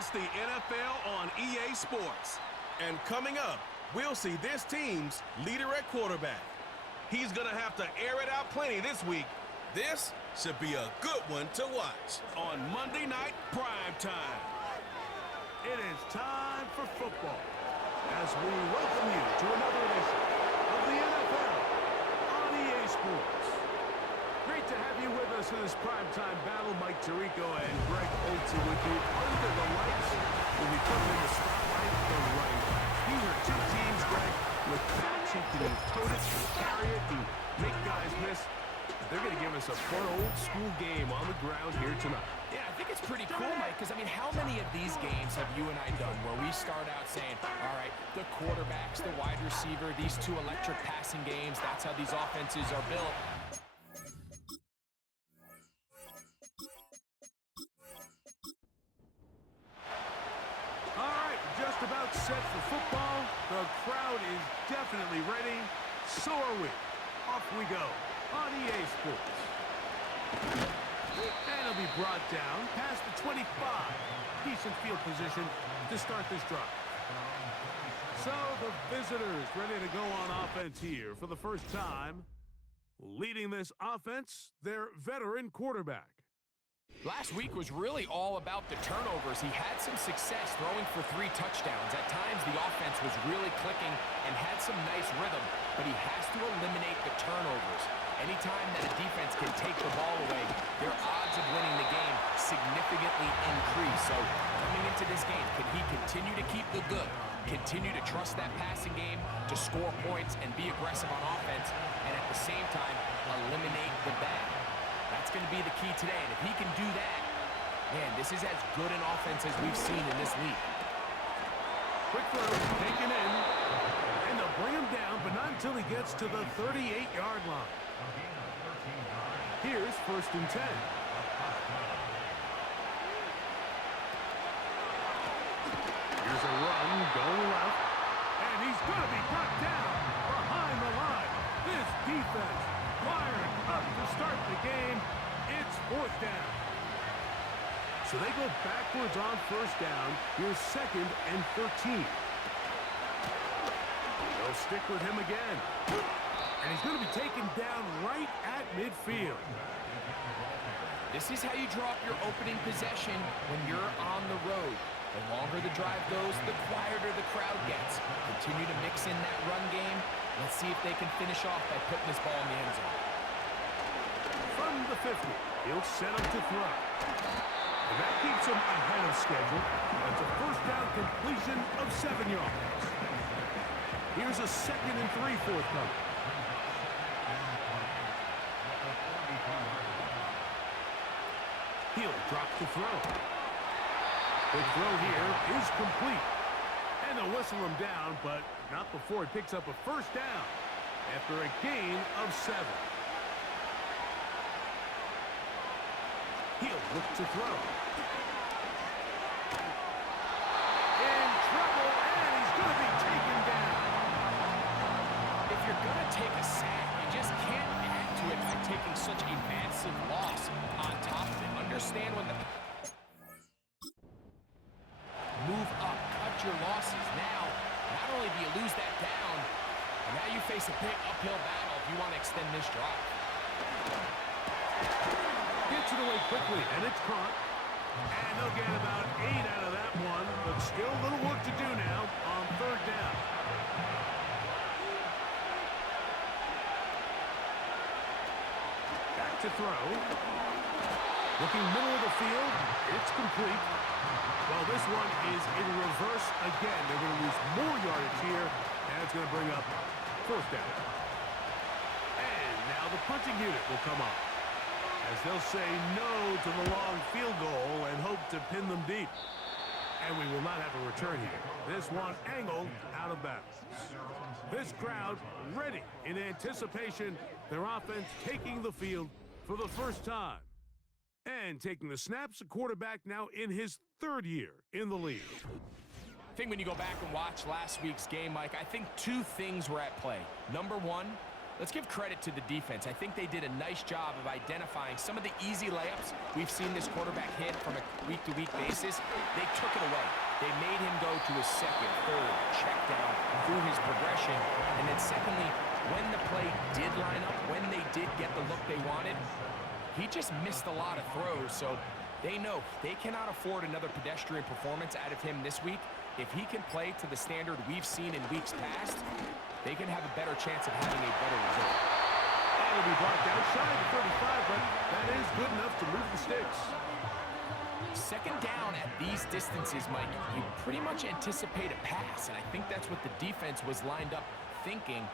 against the NFL on EA Sports. And coming up, we'll see this team's leader at quarterback. He's going to have to air it out plenty this week. This should be a good one to watch On Monday Night Prime Time. It is time for football as we welcome you to another edition of the NFL on EA Sports. Great to have you with us in this primetime battle. Mike Tirico and Greg Olsen with you under the lights when we put in the spotlight the running backs. These are two teams, Greg, with backs who can tote it, carry it, and make guys miss. They're going to give us a fun old-school game on the ground here tonight. Yeah, I think it's pretty cool, Mike, because, I mean, how many of these games have you and I done where we start out saying, all right, the quarterbacks, the wide receiver, these two electric passing games, that's how these offenses are built. All right, just about set for football. The crowd is definitely ready. So are we. Off we go on EA Sports. And it'll be brought down past the 25. Decent field position to start this drive. So the visitors ready to go on offense here for the first time. Leading this offense, their veteran quarterback. Last week was really all about the turnovers. He had some success throwing for 3 touchdowns. At times, the offense was really clicking and had some nice rhythm, but he has to eliminate the turnovers. Anytime that a defense can take the ball away, their odds of winning the game significantly increase. So coming into this game, can he continue to keep the good, continue to trust that passing game to score points and be aggressive on offense, and at the same time, eliminate the bad? That's going to be the key today, and if he can do that, man, this is as good an offense as we've seen in this league. Quick throw, taken in, and they'll bring him down, but not until he gets to the 38-yard line. Here's 1st and 10. Here's a run going left, and he's going to be brought down behind the line. This defense firing up to start the game. It's 4th down. So they go backwards on 1st down. Here's 2nd and 13. They'll stick with him again. And he's going to be taken down right at midfield. This is how you draw up your opening possession when you're on the road. The longer the drive goes, the quieter the crowd gets. Continue to mix in that run game. Let's see if they can finish off by putting this ball in the end zone. From the 50, he'll set up to throw. And that keeps him ahead of schedule. That's a 1st down completion of 7 yards. Here's a 2nd and 3 forthcoming. He'll drop the throw. The throw here is complete. And they'll whistle him down, but not before he picks up a 1st down after a gain of 7. He'll look to throw. In trouble, and he's going to be taken down. If you're going to take a sack, you just can't add to it by taking such a massive loss on top of it. Understand when the move up, cut your losses. Now, not only do you lose that down, but now you face a big uphill battle if you want to extend this drive. Gets it away quickly, and it's caught. And they'll get about 8 out of that one, but still a little work to do now on 3rd down. Back to throw. Looking middle of the field, it's complete. Well, this one is in reverse again. They're going to lose more yardage here, and it's going to bring up 4th down. And now the punting unit will come up, as they'll say no to the long field goal and hope to pin them deep. And we will not have a return here. This one angled out of bounds. This crowd ready in anticipation. Their offense taking the field for the first time. And taking the snaps, a quarterback now in his 3rd year in the league. I think when you go back and watch last week's game, Mike, I think 2 things were at play. Number 1, Let's give credit to the defense. I think they did a nice job of identifying some of the easy layups we've seen this quarterback hit from a week-to-week basis. They took it away. They made him go to his second, third, check down through his progression. And then secondly, when the play did line up, when they did get the look they wanted, he just missed a lot of throws. So they know they cannot afford another pedestrian performance out of him this week. If he can play to the standard we've seen in weeks past, they can have a better chance of having a better result. And it'll be blocked outside the 35, but that is good enough to move the sticks. Second down at these distances, Mike, you pretty much anticipate a pass, and I think that's what the defense was lined up thinking.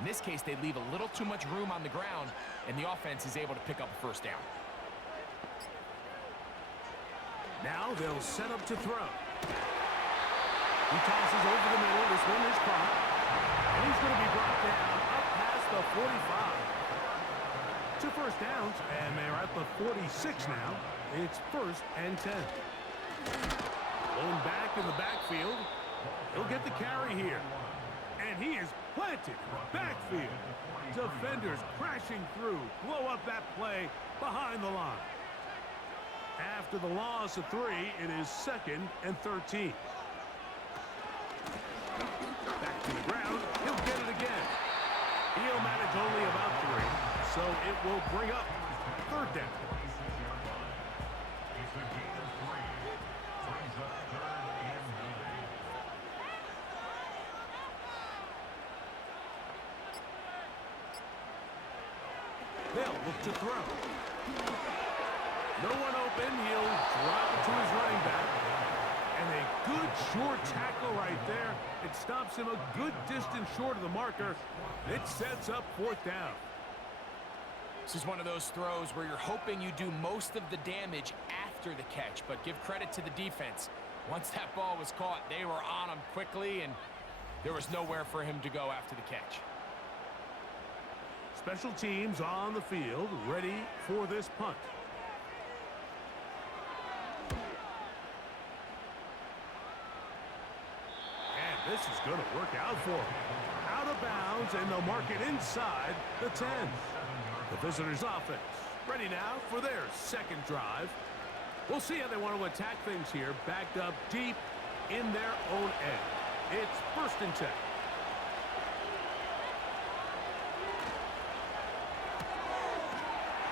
In this case, they leave a little too much room on the ground, and the offense is able to pick up a first down. Now they'll set up to throw. He tosses over the middle. This one is caught. And he's going to be brought down up past the 45. 2 first downs, and they're at the 46 now. It's 1st and 10. Blown back in the backfield. He'll get the carry here. And he is planted in the backfield. Defenders crashing through. Blow up that play behind the line. After the loss of 3, it is 2nd and 13. Back to the ground. He'll get it again. He'll manage only about 3, so it will bring up 3rd down. They'll look to throw. No one open. He'll drop it to his running back. And a good short tackle right there. It stops him a good distance short of the marker. It sets up 4th down. This is one of those throws where you're hoping you do most of the damage after the catch, but give credit to the defense. Once that ball was caught, they were on him quickly, and there was nowhere for him to go after the catch. Special teams on the field, ready for this punt. And this is going to work out for him. Out of bounds, and they'll mark it inside the 10. The visitors' offense ready now for their 2nd drive. We'll see how they want to attack things here, backed up deep in their own end. It's 1st and 10.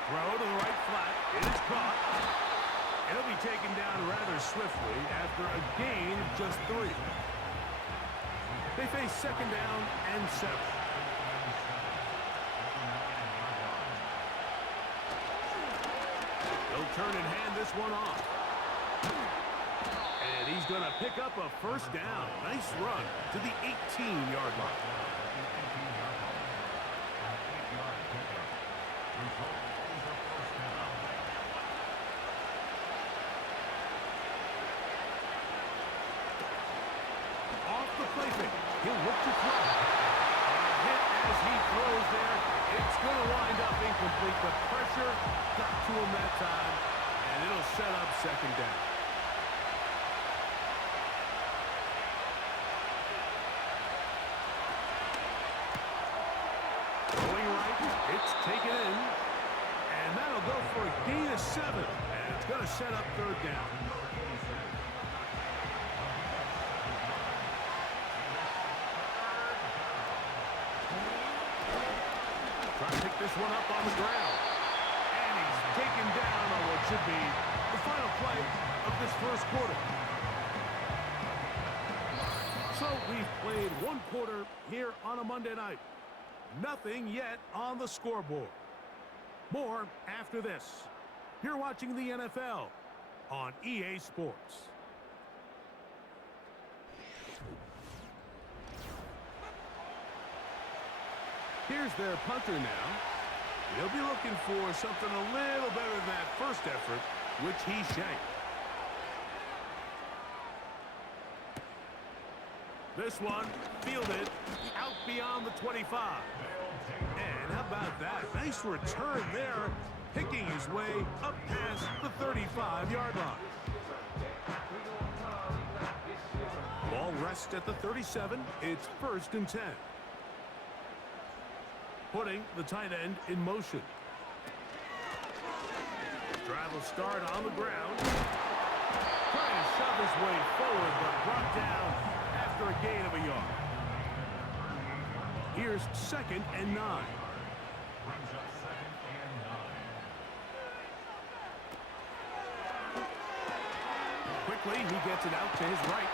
Throw to the right flat. It is caught. It'll be taken down rather swiftly after a gain of just 3. They face 2nd down and 7. They'll turn and hand this one off. And he's going to pick up a 1st down. Nice run to the 18-yard line. He'll look to throw. A hit as he throws there. It's going to wind up incomplete. The pressure got to him that time, and it'll set up 2nd down. Going right, it's taken in, and that'll go for a gain of 7, and it's going to set up 3rd down. This one up on the ground. And he's taken down on what should be the final play of this 1st quarter. So we've played 1 quarter here on a Monday night. Nothing yet on the scoreboard. More after this. You're watching the NFL on EA Sports. Here's their punter now. He'll be looking for something a little better than that first effort, which he shanked. This one fielded out beyond the 25. And how about that? Nice return there, picking his way up past the 35-yard line. Ball rests at the 37. It's 1st and 10. putting the tight end in motion. Drive will start on the ground. Trying to shove his way forward, but brought down after a gain of a yard. Here's 2nd and 9. Quickly, he gets it out to his right.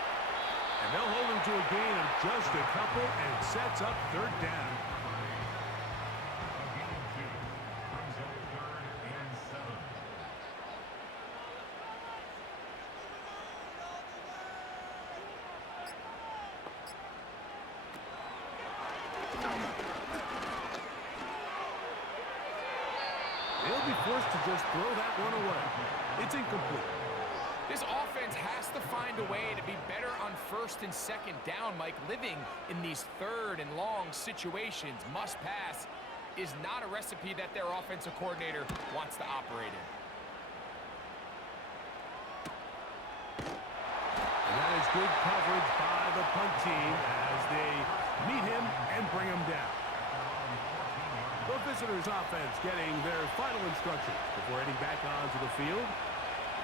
And they'll hold him to a gain of just a couple and sets up 3rd down. They'll be forced to just throw that one away. It's incomplete. This offense has to find a way to be better on 1st and 2nd down, Mike. Living in these 3rd and long situations, must pass, is not a recipe that their offensive coordinator wants to operate in. And that is good coverage by the punt team as they meet him and bring him down. The visitors' offense getting their final instructions before heading back onto the field.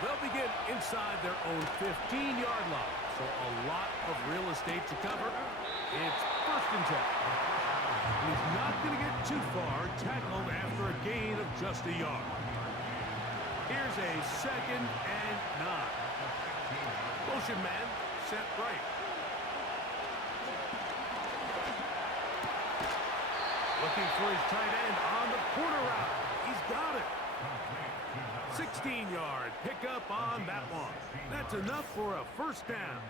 They'll begin inside their own 15-yard line, so a lot of real estate to cover. It's 1st and 10. He's not going to get too far, tackled after a gain of just a yard. Here's a 2nd and 9. Motion man set right. Looking for his tight end on the corner route. He's got it. 16-yard pickup on that one. That's enough for a 1st down.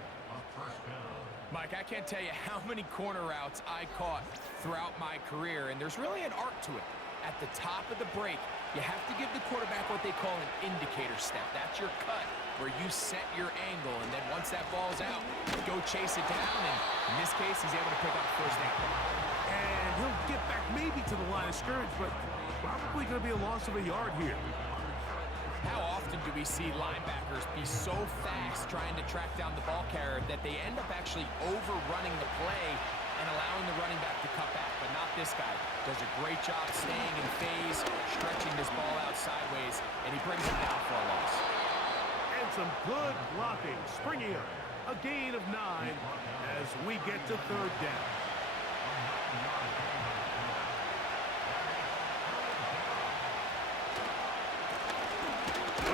Mike, I can't tell you how many corner routes I caught throughout my career, and there's really an art to it. At the top of the break, you have to give the quarterback what they call an indicator step. That's your cut, where you set your angle, and then once that ball's out, go chase it down, and in this case, he's able to pick up 1st down. And he'll get back maybe to the line of scrimmage, but probably going to be a loss of a yard here. How often do we see linebackers be so fast trying to track down the ball carrier that they end up actually overrunning the play and allowing the running back to cut back? But not this guy. Does a great job staying in phase, stretching this ball out sideways, and he brings it down for a loss. And some good blocking, springing up. A gain of 9 as we get to 3rd down.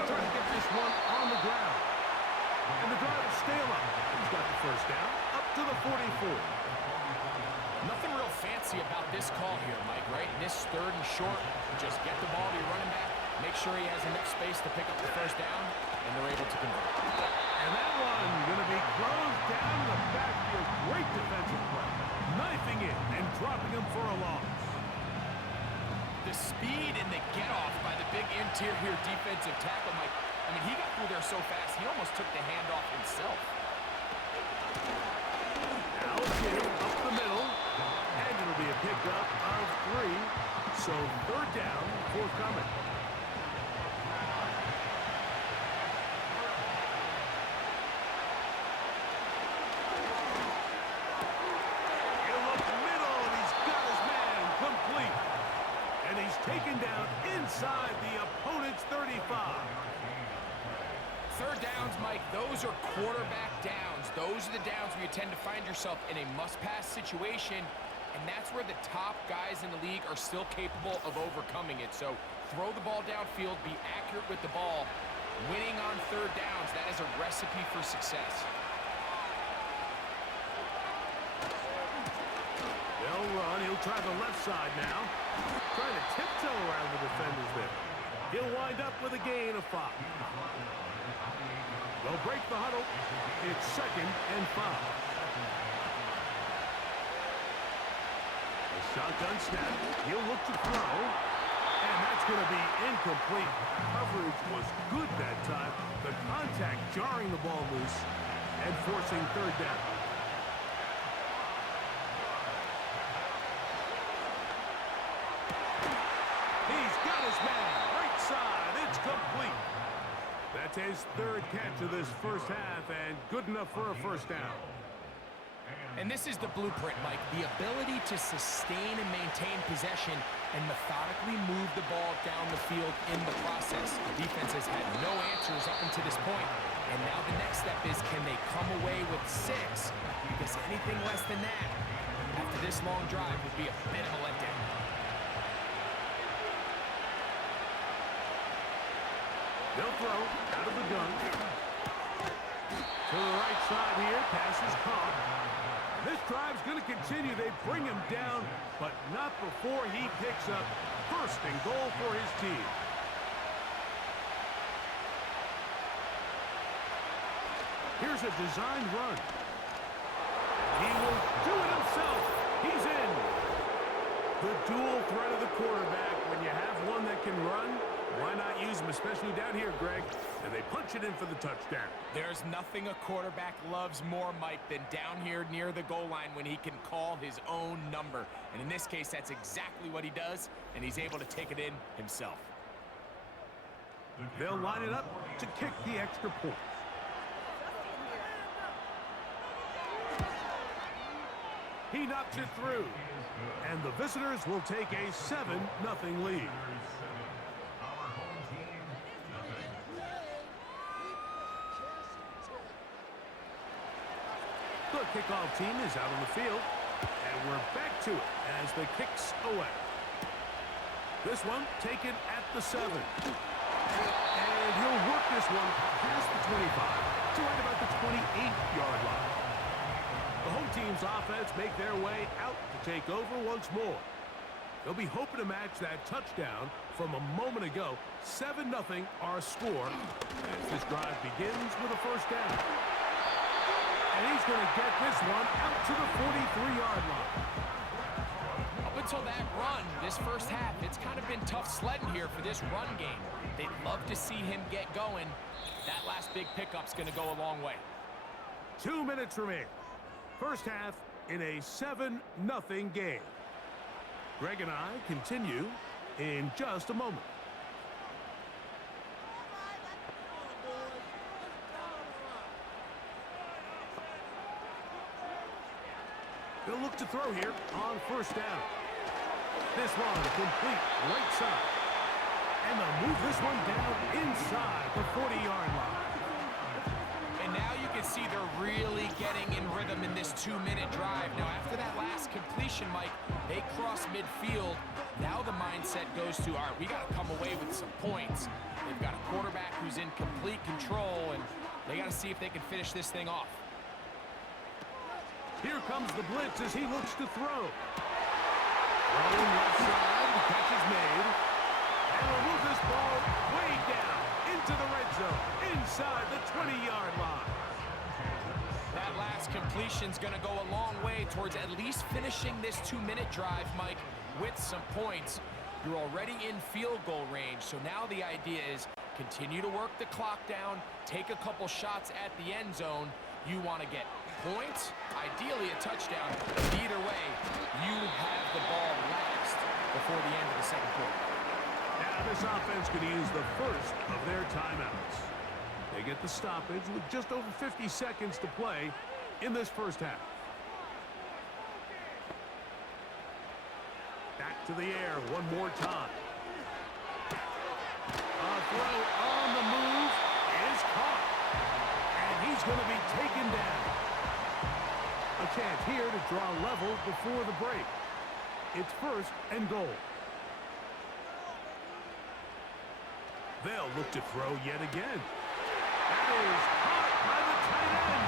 Trying to get this one on the ground. And the drive will stay up. He's got the 1st down up to the 44. Nothing real fancy about this call here, Mike, right? In this 3rd and short, just get the ball to your running back, make sure he has enough space to pick up the 1st down, and they're able to convert. And that one going to be closed down in the backfield. Great defensive play. Knifing it and dropping him for a loss. The speed and the get-off by the big interior defensive tackle, Mike. I mean, he got through there so fast, he almost took the handoff himself. Allocated up the middle, and it'll be a pickup of 3. So 3rd down forthcoming. He'll look middle, and he's got his man complete. And he's taken down inside the opponent's 35. 3rd downs, Mike, those are quarterback downs. Those are the downs where you tend to find yourself in a must-pass situation, and that's where the top guys in the league are still capable of overcoming it. So throw the ball downfield, be accurate with the ball. Winning on 3rd downs, that is a recipe for success. They'll run. He'll try the left side now. Trying to tiptoe around the defenders there. He'll wind up with a gain of 5. They'll break the huddle. It's 2nd and 5. A shotgun snap. He'll look to throw. And that's going to be incomplete. Coverage was good that time. The contact jarring the ball loose and forcing 3rd down. He's got his man. Right side. It's complete. That's his 3rd catch of this 1st half and good enough for a 1st down. And this is the blueprint, Mike. The ability to sustain and maintain possession and methodically move the ball down the field in the process. The defense has had no answers up until this point. And now the next step is, can they come away with 6? Because anything less than that, after this long drive, would be a bit of a letdown. They'll throw out of the gun. To the right side here, pass is caught. This drive's going to continue. They bring him down, but not before he picks up first and goal for his team. Here's a designed run. He will do it himself. He's in. The dual threat of the quarterback. When you have one that can run, why not use him, especially down here, Greg? And they punch it in for the touchdown. There's nothing a quarterback loves more, Mike, than down here near the goal line when he can call his own number. And in this case, that's exactly what he does, and he's able to take it in himself. They'll line it up to kick the extra point. He knocks it through, and the visitors will take a 7-0 lead. The kickoff team is out on the field, and we're back to it as the kick's away. This one taken at the 7. And he'll work this one past the 25 to right about the 28-yard line. The home team's offense make their way out to take over once more. They'll be hoping to match that touchdown from a moment ago. 7-0 our score as this drive begins with a first down. And he's going to get this one out to the 43-yard line. Up until that run, this first half, it's kind of been tough sledding here for this run game. They'd love to see him get going. That last big pickup's going to go a long way. 2 minutes remain. First half in a 7-0 game. Greg and I continue in just a moment. They'll look to throw here on first down. This one complete right side. And they'll move this one down inside the 40-yard line. And now you can see they're really getting in rhythm in this 2-minute drive. Now, after that last completion, Mike, they cross midfield. Now the mindset goes to, all right, we got to come away with some points. They've got a quarterback who's in complete control, and they got to see if they can finish this thing off. Here comes the blitz as he looks to throw. Throwing left side, the catch is made. And we'll move this ball way down into the red zone, inside the 20-yard line. That last completion's going to go a long way towards at least finishing this 2-minute drive, Mike, with some points. You're already in field goal range, so now the idea is continue to work the clock down, take a couple shots at the end zone. You want to get points, ideally a touchdown. Either way, you have the ball last before the end of the second quarter. Now this offense could use the first of their timeouts. They get the stoppage with just over 50 seconds to play in this first half. Back to the air one more time. A throw on the move is caught. And he's going to be taken down. A chance here to draw level before the break. It's first and goal. They'll look to throw yet again. That is caught by the tight end.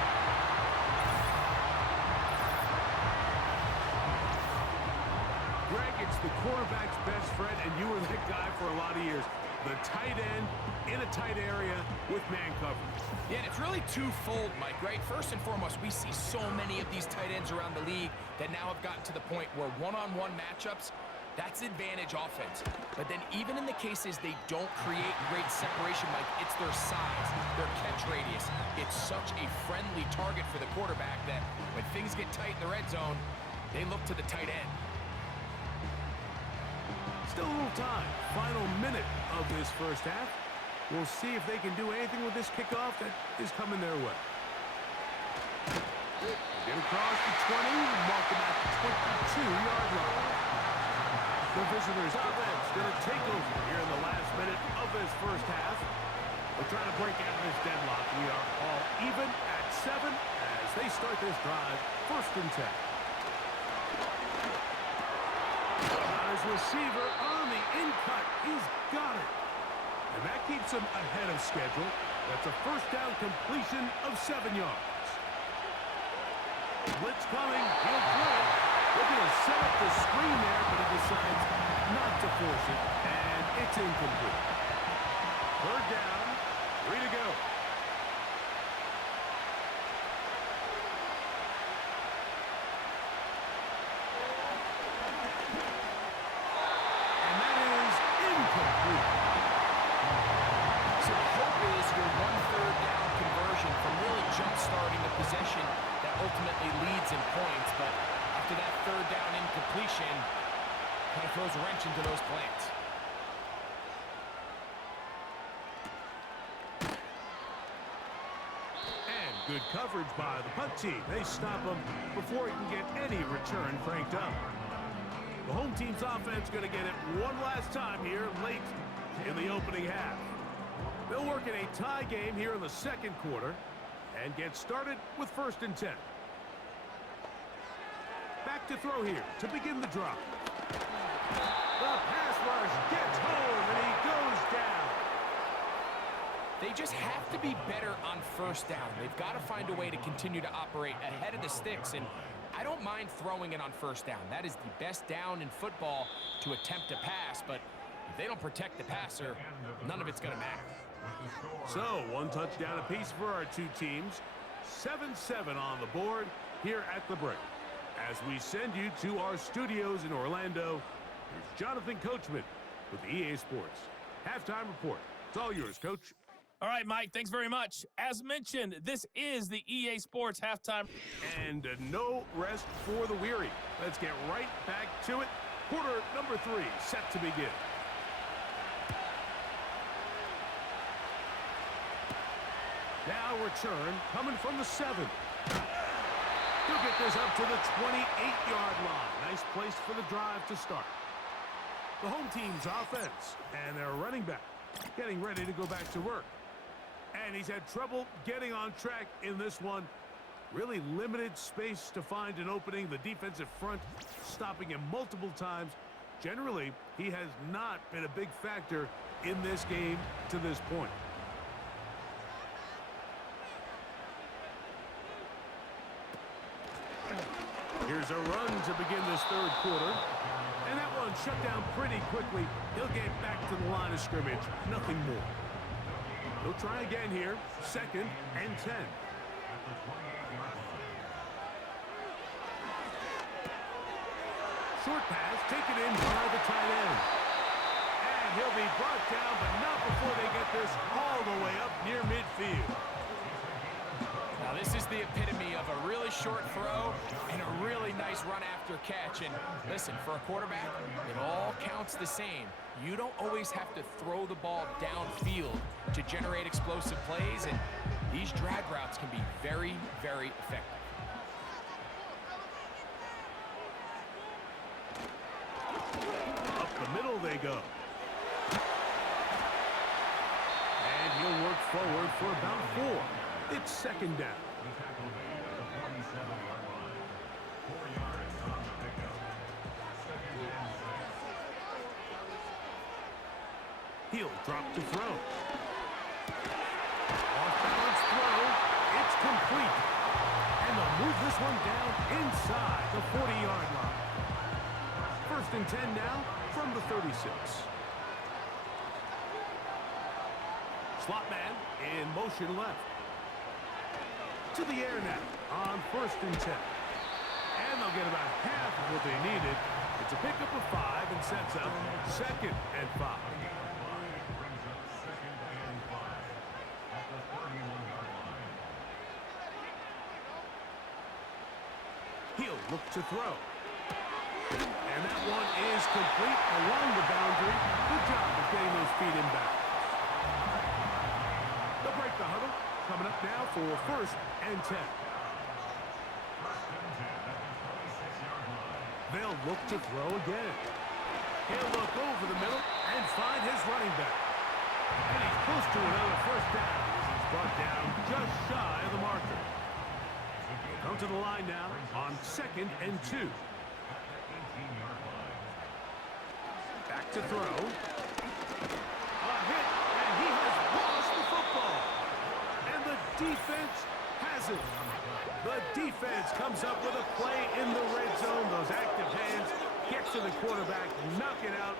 Greg, it's the quarterback's best friend, and you were that guy for a lot of years. The tight end in a tight area with man coverage. Yeah, and it's really twofold, Mike, right? First and foremost, we see so many of these tight ends around the league that now have gotten to the point where one-on-one matchups, that's advantage offense. But then even in the cases they don't create great separation, Mike, it's their size, their catch radius. It's such a friendly target for the quarterback that when things get tight in the red zone, they look to the tight end. Still a little time. Final minute of this first half. We'll see if they can do anything with this kickoff that is coming their way. Get across the 20, mark them at the 22-yard line. The visitors' offense going to take over here in the last minute of this first half. We're trying to break out of this deadlock. We are all even at 7 as they start this drive, 1st and 10. His receiver on the in-cut. He's got it. And that keeps him ahead of schedule. That's a first down completion of 7 yards. Blitz coming. He'll throw it. Looking to set up the screen there, but he decides not to force it. And it's incomplete. 3rd down. 3 to go. Starting a possession that ultimately leads in points, but after that 3rd down incompletion, kind of throws a wrench into those plans. And good coverage by the punt team. They stop him before he can get any return cranked up. The home team's offense going to get it one last time here late in the opening half. They'll work in a tie game here in the 2nd quarter and get started with 1st and 10. Back to throw here to begin the drive. The pass rush gets home, and he goes down. They just have to be better on 1st down. They've got to find a way to continue to operate ahead of the sticks, and I don't mind throwing it on 1st down. That is the best down in football to attempt to pass, but if they don't protect the passer, none of it's going to matter. So, 1 touchdown apiece for our 2 teams. 7-7 on the board here at the break. As we send you to our studios in Orlando, here's Jonathan Coachman with the EA Sports Halftime Report. It's all yours, Coach. All right, Mike, thanks very much. As mentioned, this is the EA Sports Halftime. And no rest for the weary. Let's get right back to it. Quarter number 3 set to begin. Now return coming from the 7. He'll get this up to the 28-yard line. Nice place for the drive to start. The home team's offense and their running back getting ready to go back to work. And he's had trouble getting on track in this one. Really limited space to find an opening. The defensive front stopping him multiple times. Generally, he has not been a big factor in this game to this point. Here's a run to begin this 3rd quarter. And that one shut down pretty quickly. He'll get back to the line of scrimmage. Nothing more. He'll try again here. 2nd and 10. Short pass taken in by the tight end. And he'll be brought down, but not before they get this all the way up near midfield. Now, this is the epitome of a really short throw and a really nice run after catch. And listen, for a quarterback, it all counts the same. You don't always have to throw the ball downfield to generate explosive plays, and these drag routes can be very, very effective. Up the middle they go. And he'll work forward for about 4. It's 2nd down. He'll drop to throw. Off-balance throw. It's complete. And they'll move this one down inside the 40-yard line. 1st and 10 now from the 36. Slot man in motion left. To the air now on 1st and 10. And they'll get about half of what they needed. It's a pickup of 5 and sets up 2nd and 5. He'll look to throw. And that one is complete along the boundary. Good job of getting those feet in bounds. They'll break the huddle. Coming up now for 1st and 10. They'll look to throw again. He'll look over the middle and find his running back. And he's close to another first down as he's brought down just shy of the marker. Come to the line now on 2nd and 2. Back to throw. A hit, and he has lost the football. And the defense has it. The defense comes up with a play in the red zone. Those active hands gets to the quarterback, knock it out,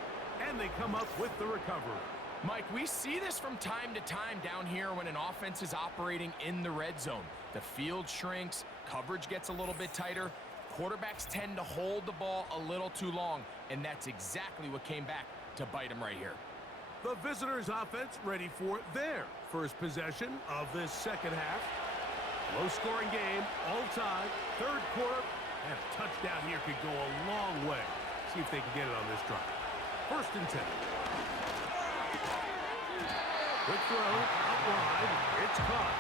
and they come up with the recovery. Mike, we see this from time to time down here when an offense is operating in the red zone. The field shrinks, coverage gets a little bit tighter, quarterbacks tend to hold the ball a little too long, and that's exactly what came back to bite him right here. The visitors' offense ready for their first possession of this second half. Low-scoring game, all time, third quarter, and a touchdown here could go a long way. See if they can get it on this drive. 1st and 10. Quick throw, up wide, it's caught.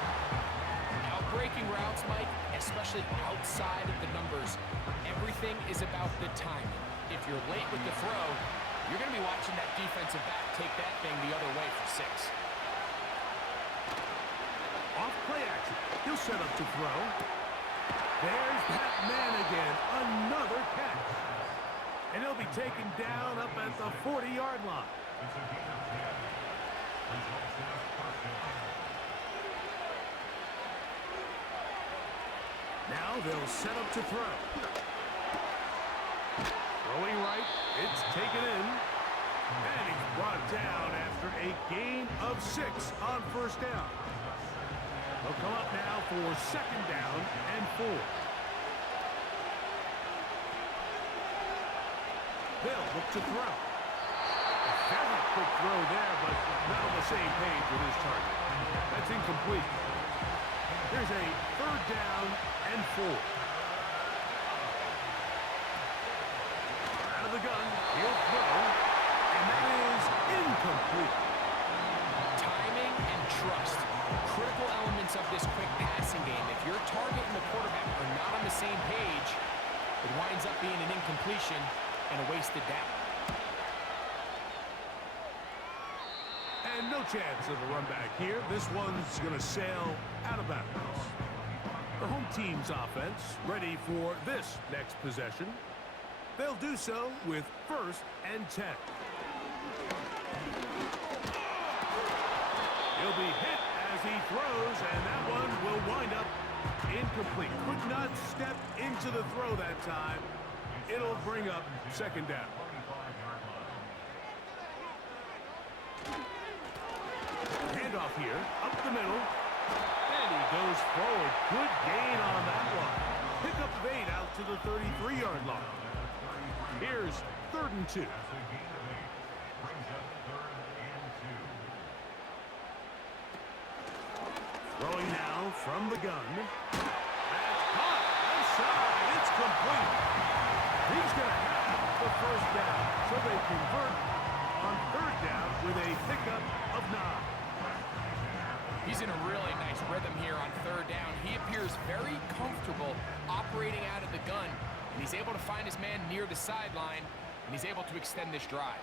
Now, breaking routes, Mike, especially outside of the numbers, everything is about the timing. If you're late with the throw, you're going to be watching that defensive back take that thing the other way for 6. Off play action. He'll set up to throw. There's that man again. Another catch. And he'll be taken down up at the 40-yard line. Now they'll set up to throw. Throwing right. It's taken in. And he's brought down after a gain of 6 on 1st down. They'll come up now for 2nd down and 4. They'll look to throw. A very quick throw there, but not on the same page with his target. That's incomplete. Here's a 3rd down and 4. Out of the gun, he'll throw, and that is incomplete. Timing and trust. Critical elements of this quick passing game. If your target and the quarterback are not on the same page, it winds up being an incompletion and a wasted down. And no chance of a run back here. This one's going to sail out of bounds. The home team's offense ready for this next possession. They'll do so with 1st and 10. He'll be hit as he throws, and that one will wind up incomplete. Could not step into the throw that time. It'll bring up 2nd down. Handoff here, up the middle, and he goes forward. Good gain on that one. Pick up of 8 out to the 33-yard line. Here's 3rd and 2. Throwing now from the gun. That's caught inside. It's complete. He's going to have the 1st down. So they convert on 3rd down with a pickup of 9. He's in a really nice rhythm here on 3rd down. He appears very comfortable operating out of the gun, and he's able to find his man near the sideline, and he's able to extend this drive.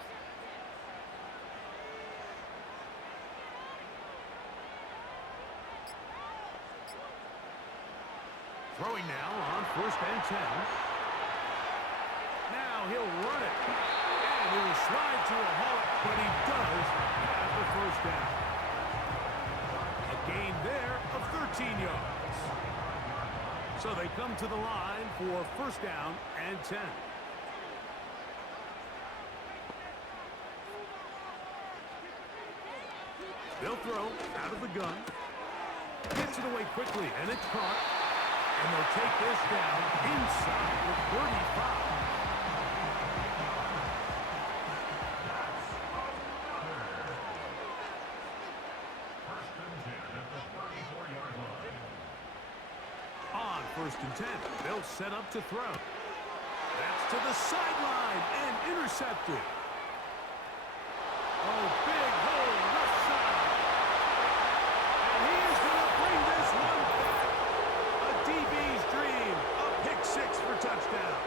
Throwing now on 1st and 10. Now he'll run it. And he will slide to a halt, but he does have the 1st down. A gain there of 13 yards. So they come to the line for 1st down and 10. They'll throw out of the gun. Gets it away quickly, and it's caught. And they'll take this down inside the 35. On 1st and 10, they'll set up to throw. That's to the sideline and intercepted. Oh, big hole left side. And he is going to bring this one back. A DB's dream. A pick 6 for touchdown.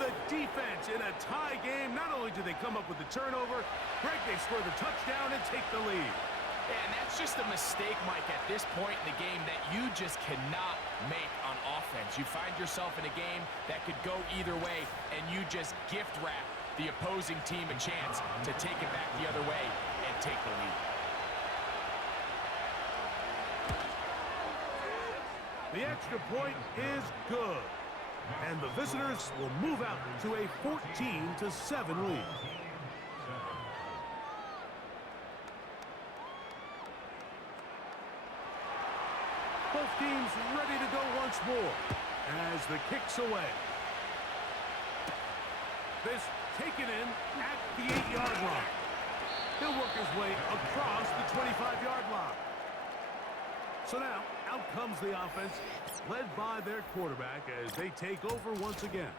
the defense in a tie game. Not only do they come up with the turnover, Greg, they score the touchdown and take the lead. And that's just a mistake, Mike, at this point in the game that you just cannot make on offense. You find yourself in a game that could go either way, and you just gift wrap the opposing team a chance to take it back the other way and take the lead. The extra point is good. And the visitors will move out to a 14-7 lead. Both teams ready to go once more as the kick's away. This taken in at the 8-yard line. He'll work his way across the 25-yard line. So now, out comes the offense, led by their quarterback as they take over once again.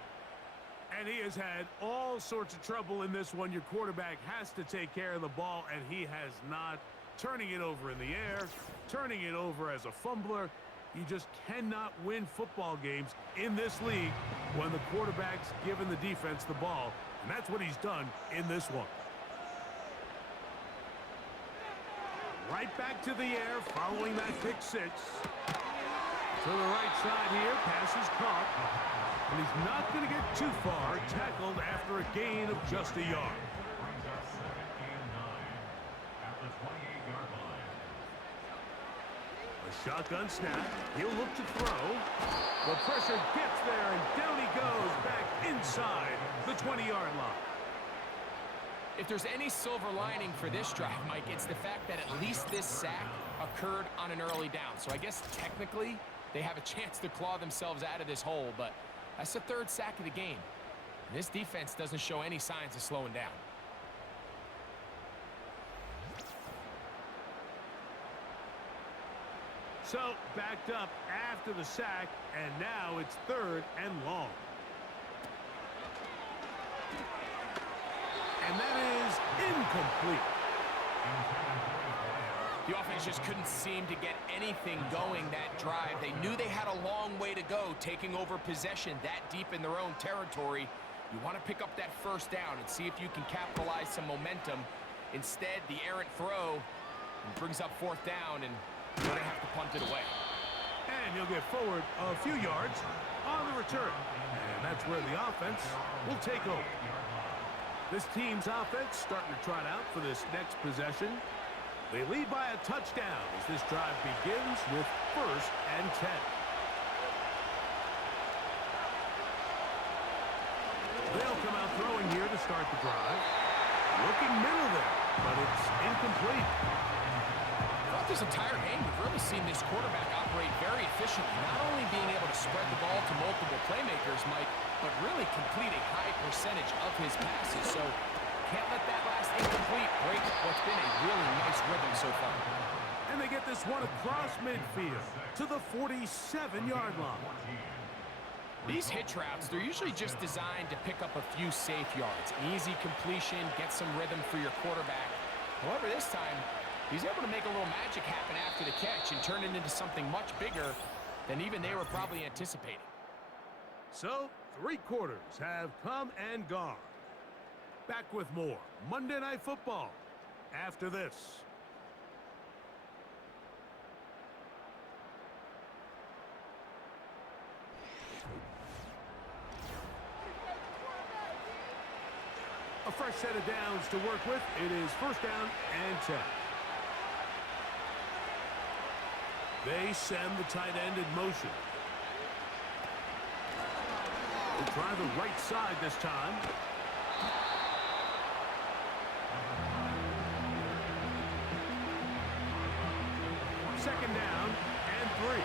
And he has had all sorts of trouble in this one. Your quarterback has to take care of the ball, and he has not. Turning it over in the air, turning it over as a fumbler. You just cannot win football games in this league when the quarterback's giving the defense the ball. And that's what he's done in this one. Right back to the air following that pick six. To the right side here, pass is caught. And he's not going to get too far, tackled after a gain of just a yard. A shotgun snap. He'll look to throw. The pressure gets there, and down he goes back inside the 20-yard line. If there's any silver lining for this drive, Mike, it's the fact that at least this sack occurred on an early down. So I guess technically they have a chance to claw themselves out of this hole, but that's the third sack of the game. And this defense doesn't show any signs of slowing down. So backed up after the sack, and now it's 3rd and long. And that is incomplete. The offense just couldn't seem to get anything going that drive. They knew they had a long way to go, taking over possession that deep in their own territory. You want to pick up that first down and see if you can capitalize some momentum. Instead, the errant throw brings up 4th down, and they're going to have to punt it away. And he'll get forward a few yards on the return. And that's where the offense will take over. This team's offense starting to trot out for this next possession. They lead by a touchdown as this drive begins with 1st and 10. They'll come out throwing here to start the drive. Looking middle there, but it's incomplete. Throughout this entire game, we've really seen this quarterback operate very efficiently, not only being able to spread the ball to multiple playmakers, Mike, but really complete a high percentage of his passes. So can't let that last incomplete break what's been a really nice rhythm so far. And they get this one across midfield to the 47-yard line. These hitch routes, they're usually just designed to pick up a few safe yards. An easy completion, get some rhythm for your quarterback. However, this time, he's able to make a little magic happen after the catch and turn it into something much bigger than even they were probably anticipating. So, 3 quarters have come and gone. Back with more Monday Night Football after this. A fresh set of downs to work with. It is 1st down and 10. They send the tight end in motion. We'll try the right side this time. Second down and 3.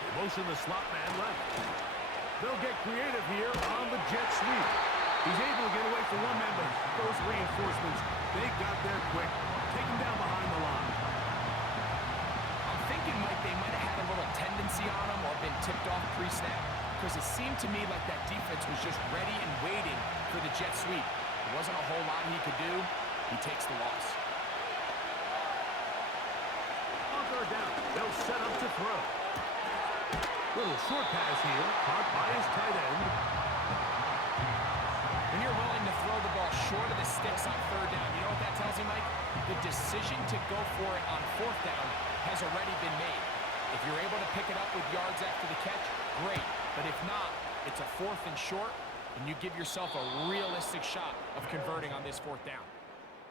They motion the slot man left. They'll get creative here on the jet sweep. He's able to get away from one man, but those reinforcements, they got there quick. Take him down behind the line. I'm thinking, Mike, they might have had a little tendency on him or been tipped off pre-snap, because it seemed to me like that defense was just ready and waiting for the jet sweep. There wasn't a whole lot he could do. He takes the loss. On 3rd down, they'll set up to throw. Little short pass here, caught by his tight end. When you're willing to throw the ball short of the sticks on third down, you know what that tells you, Mike? The decision to go for it on fourth down has already been made. If you're able to pick it up with yards after the catch, great. But if not, it's a 4th and short, and you give yourself a realistic shot of converting on this 4th down.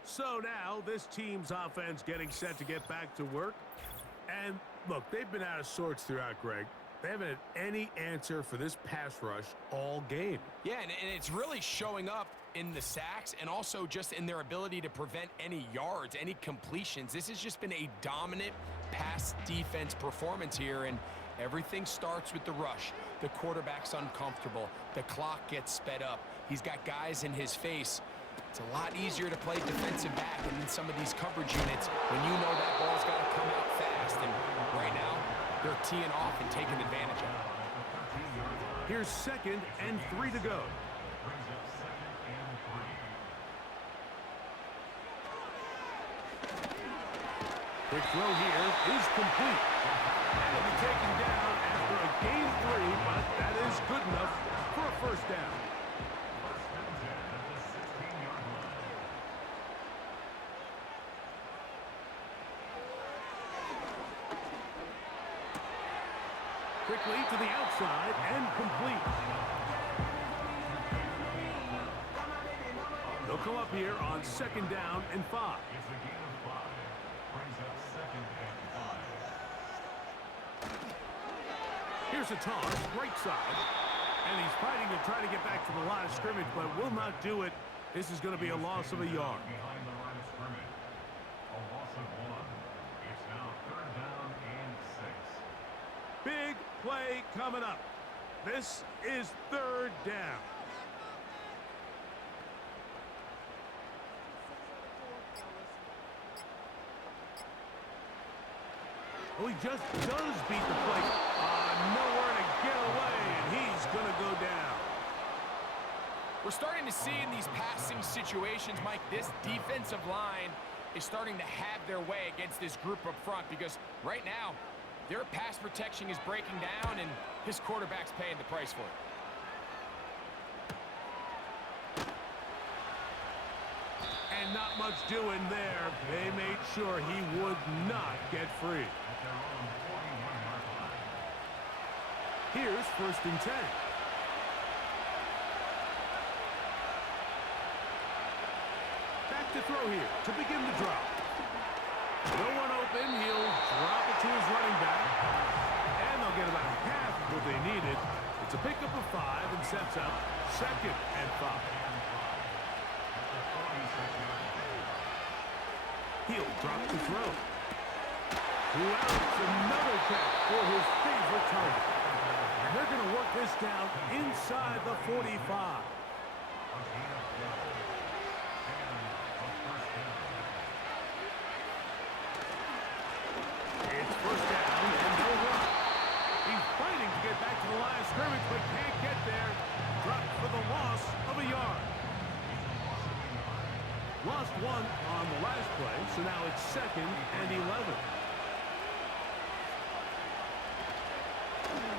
So now this team's offense getting set to get back to work. And look, they've been out of sorts throughout, Greg. They haven't had any answer for this pass rush all game. Yeah, and it's really showing up in the sacks and also just in their ability to prevent any yards, any completions. This has just been a dominant pass defense performance here, and everything starts with the rush. The quarterback's uncomfortable. The clock gets sped up. He's got guys in his face. It's a lot easier to play defensive back in some of these coverage units when you know that ball's got to come out fast. And right now, they're teeing off and taking advantage of it. Here's 2nd and 3 to go. Quick throw here is complete. And it'll be taken down after a gain 3, but that is good enough for a 1st down. Quickly to the outside and complete. They'll come up here on 2nd down and 5. Here's a toss, right side. And he's fighting to try to get back to the line of scrimmage, but will not do it. This is going to be a loss of a yard. Behind the line of scrimmage. A loss of 1. It's now 3rd down and 6. Big play coming up. This is 3rd down. Oh, he just does beat the plate. Nowhere to get away, and he's going to go down. We're starting to see in these passing situations, Mike, this defensive line is starting to have their way against this group up front because right now, their pass protection is breaking down, and his quarterback's paying the price for it. And not much doing there. They made sure he would not get free. Here's 1st and 10. Back to throw here to begin the drop. No one open. He'll drop it to his running back. And they'll get about half of what they needed. It's a pickup of 5 and sets up 2nd and 5. He'll drop the throw. Routs another catch for his favorite target. And they're going to work this down inside the 45. It's 1st down and no run. He's fighting to get back to the line of scrimmage, but can't get there. Dropped for the loss of a yard. Lost 1 on the last play, so now it's 2nd and 11.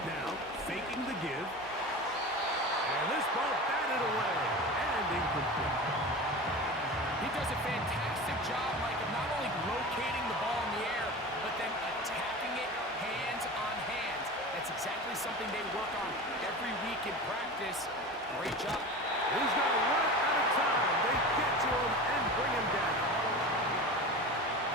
Now, faking the give. And this ball batted away and incomplete. He does a fantastic job, Mike, of not only locating the ball in the air, but then attacking it hands on hands. That's exactly something they work on every week in practice. Great job. He's going to run out of time. They get to him and bring him down.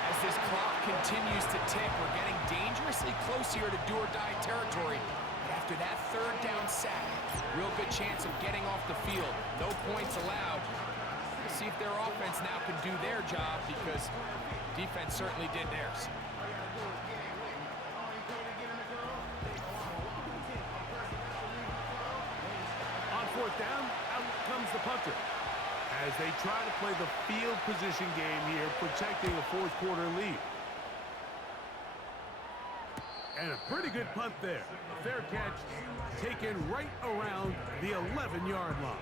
As this clock continues to tick, we're getting dangerously close here to do-or-die territory. But after that 3rd down sack, real good chance of getting off the field. No points allowed. We'll see if their offense now can do their job because defense certainly did theirs. On 4th down, out comes the punter. As they try to play the field position game here, protecting a 4th quarter lead. And a pretty good punt there. A fair catch taken right around the 11-yard line.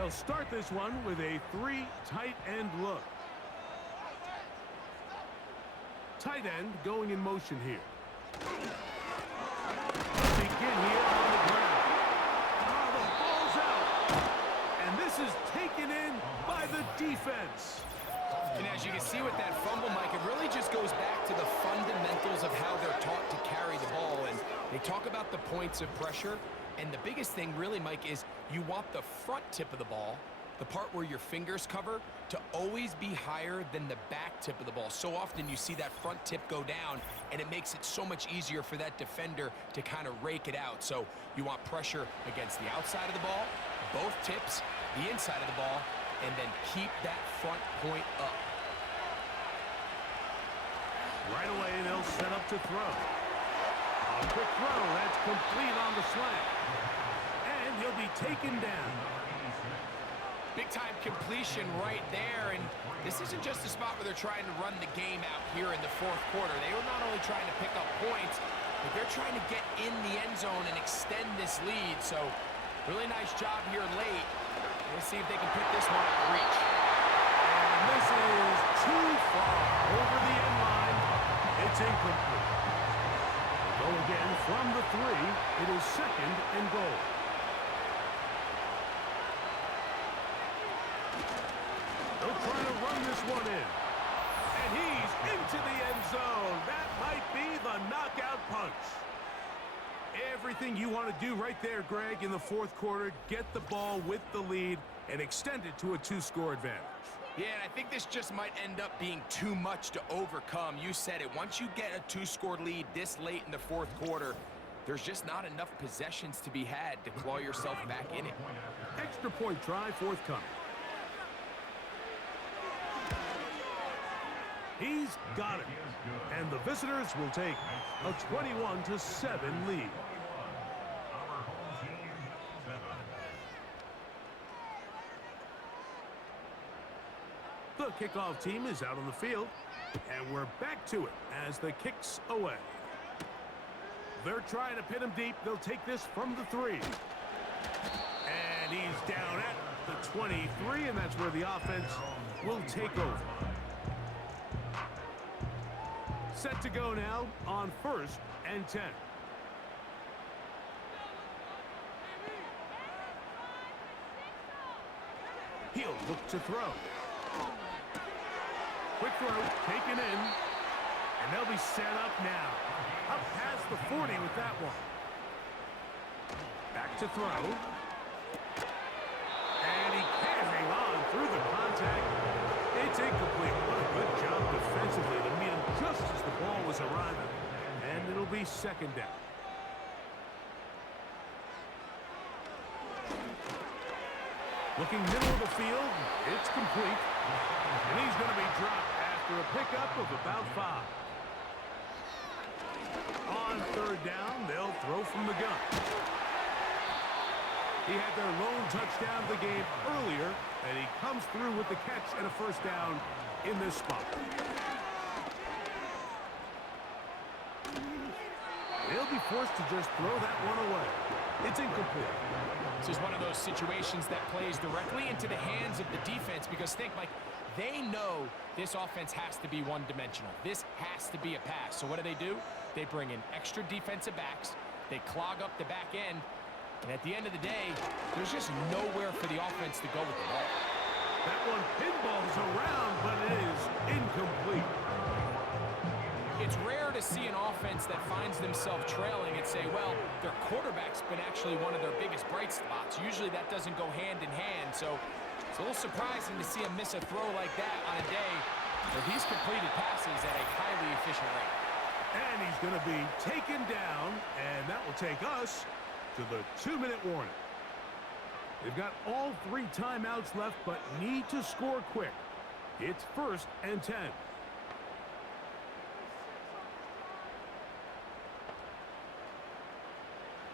They'll start this one with a 3 tight end look. Tight end going in motion here. Begin here on the ground. Oh, the ball's out. And this is taken in by the defense. And as you can see with that fumble, Mike, it really just goes back to the fundamentals of how they're taught to carry the ball. And they talk about the points of pressure. And the biggest thing really, Mike, is you want the front tip of the ball, the part where your fingers cover, to always be higher than the back tip of the ball. So often you see that front tip go down, and it makes it so much easier for that defender to kind of rake it out. So you want pressure against the outside of the ball, both tips, the inside of the ball, and then keep that front point up. Right away, they'll set up to throw. A quick throw, that's complete on the slant. And he'll be taken down. Big-time completion right there, and this isn't just a spot where they're trying to run the game out here in the fourth quarter. They were not only trying to pick up points, but they're trying to get in the end zone and extend this lead. So, really nice job here late. Let's see if they can put this one out of reach. And this is too far over the end line. It's incomplete. Go again from the 3. It is 2nd and goal. They'll try to run this one in. And he's into the end zone. That might be the knockout punch. Everything you want to do right there, Greg, in the fourth quarter. Get the ball with the lead and extend it to a 2-score advantage. Yeah, and I think this just might end up being too much to overcome. You said it. Once you get a 2-score lead this late in the fourth quarter, there's just not enough possessions to be had to claw yourself back in it. Extra point try forthcoming. He's got it. And the visitors will take a 21-7 lead. The kickoff team is out on the field, and we're back to it as the kick's away. They're trying to pin him deep. They'll take this from the 3. And he's down at the 23, and that's where the offense will take over. Set to go now on 1st and 10. He'll look to throw. Quick throw, taken in, and they'll be set up now. Up past the 40 with that one. Back to throw. And he can't hang on through the contact. It's incomplete. What a good job defensively to meet him just as the ball was arriving. And it'll be 2nd down. Looking middle of the field, it's complete. And he's going to be dropped after a pickup of about 5. On 3rd down, they'll throw from the gun. He had their lone touchdown of the game earlier, and he comes through with the catch and a 1st down in this spot. They'll be forced to just throw that one away. It's incomplete. This is one of those situations that plays directly into the hands of the defense because think, Mike, they know this offense has to be one-dimensional. This has to be a pass. So what do? They bring in extra defensive backs. They clog up the back end. And at the end of the day, there's just nowhere for the offense to go with the ball. That one pinballs around, but it is incomplete. It's rare to see an offense that finds themselves trailing and say, well, their quarterback's been actually one of their biggest bright spots. Usually that doesn't go hand in hand, so it's a little surprising to see him miss a throw like that on a day where he's completed passes at a highly efficient rate. And he's going to be taken down, and that will take us to the 2-minute warning. They've got all 3 timeouts left, but need to score quick. It's 1st and 10.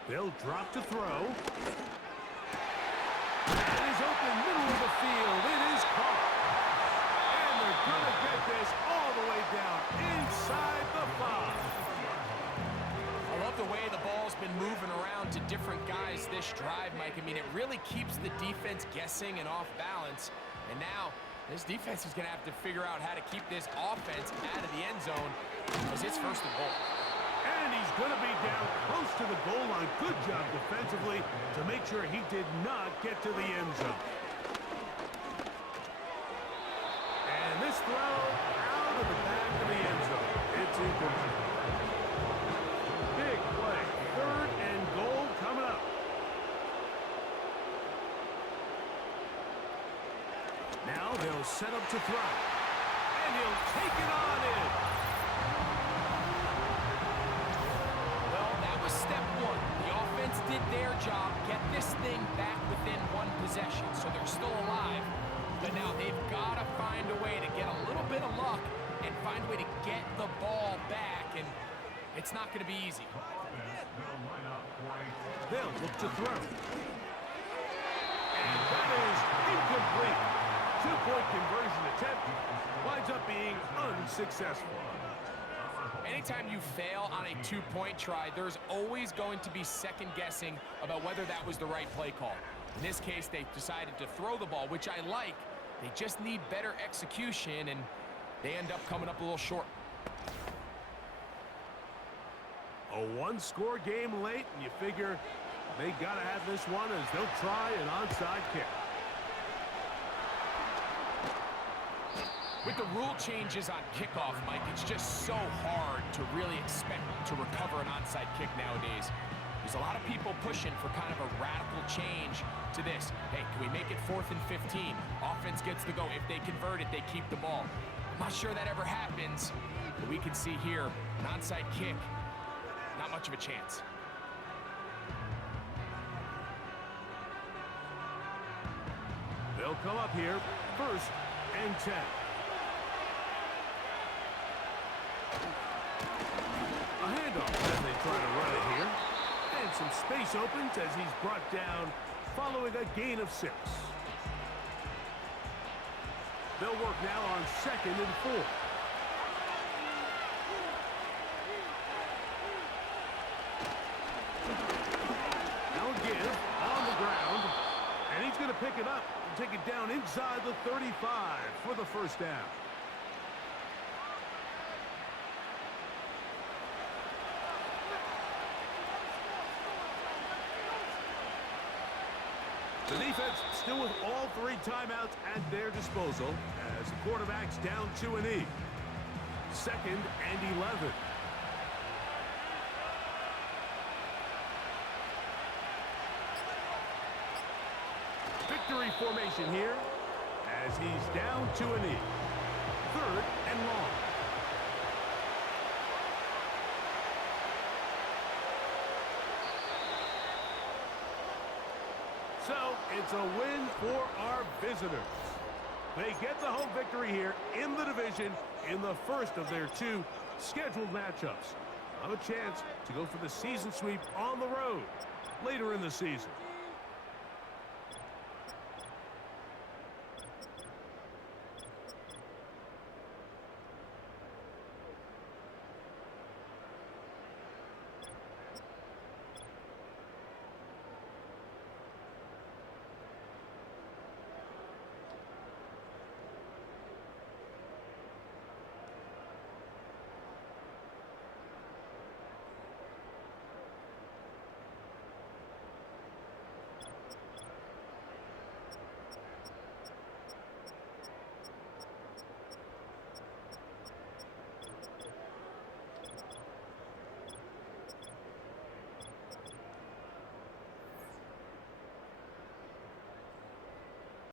They'll drop to throw. That is open middle of the field. It is caught. And they're going to get this all the way down inside the 5. I love the way the ball's been moving around to different guys this this drive, Mike. I mean, it really keeps the defense guessing and off balance. And now this defense is going to have to figure out how to keep this offense out of the end zone as it's first and goal. And he's going to be down close to the goal line. Good job defensively to make sure he did not get to the end zone. And this throw out of the back of the end zone. It's incomplete. Big play. 3rd and goal coming up. Now they'll set up to throw. And he'll take it on in. Well, that was step 1. The offense did their job, get this thing back within 1 possession, so they're still alive. But now they've got to find a way to get a little bit of luck and find a way to get the ball back, and it's not going to be easy. They'll look to throw. And that is incomplete. 2-point conversion attempt winds up being unsuccessful. Anytime you fail on a 2-point try, there's always going to be second guessing about whether that was the right play call. In this case, they decided to throw the ball, which I like. They just need better execution, and they end up coming up a little short. A 1-score game late, and you figure they got to have this one as they'll try an onside kick. With the rule changes on kickoff, Mike, it's just so hard to really expect to recover an onside kick nowadays. There's a lot of people pushing for kind of a radical change to this. Hey, can we make it 4th and 15? Offense gets the go. If they convert it, they keep the ball. I'm not sure that ever happens, but we can see here, an onside kick, not much of a chance. They'll come up here, 1st and 10. A handoff as they try to run it here. And some space opens as he's brought down following a gain of 6. They'll work now on 2nd and 4. Now give on the ground. And he's going to pick it up and take it down inside the 35 for the 1st down. The defense still with all 3 timeouts at their disposal as the quarterback's down to an E. 2nd and 11. Victory formation here as he's down to an E. 3rd and long. So, it's a win for our visitors. They get the home victory here in the division in the first of their 2 scheduled matchups. Have a chance to go for the season sweep on the road later in the season.